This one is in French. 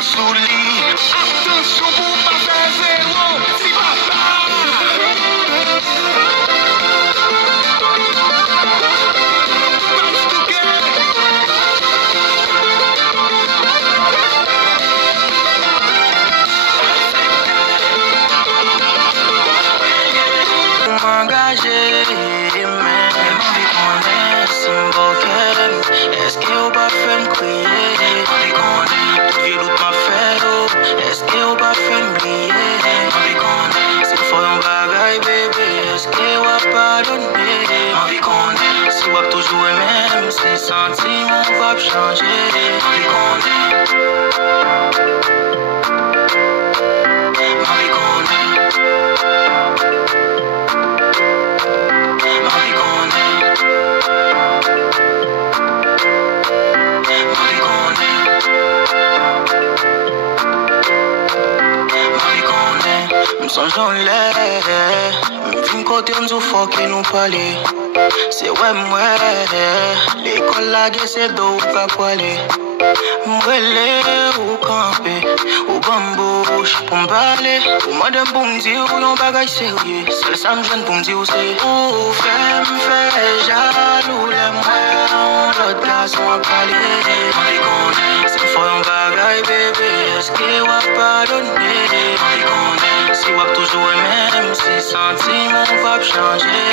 sous lit. Attention pour pas faire zéro, si papa. M'engager, mais envie qu'on laisse m'invoquer. Est-ce qu'on va faire me crier? Envie qu'on ait, tout vieux doute m'a fait l'eau. Est-ce qu'on va faire me briller? Envie qu'on ait, s'il faut un bagaille bébé. Est-ce qu'on va pardonner? Envie qu'on ait, si on va toujours même, si sentiments va changer. Envie qu'on ait, envie qu'on ait. M'songe dans l'air, m'vin côté m'sou fuck et nous parler. C'est ouais moi, l'école la guerre c'est d'eau qu'à poiler. M'relé ou camper, ou bambouche pour m'parler. Ou madame pour m'dire ou yon bagay sérieux. Seul ça m'jeune pour m'dire c'est ou fait jaloux les moi. L'autre garçon à parler. Envie qu'on est, c'est faut yon bagay bébé. Est-ce qu'il va pardonner? Envie qu'on est. Si wap toujours même, si sentiments va changer.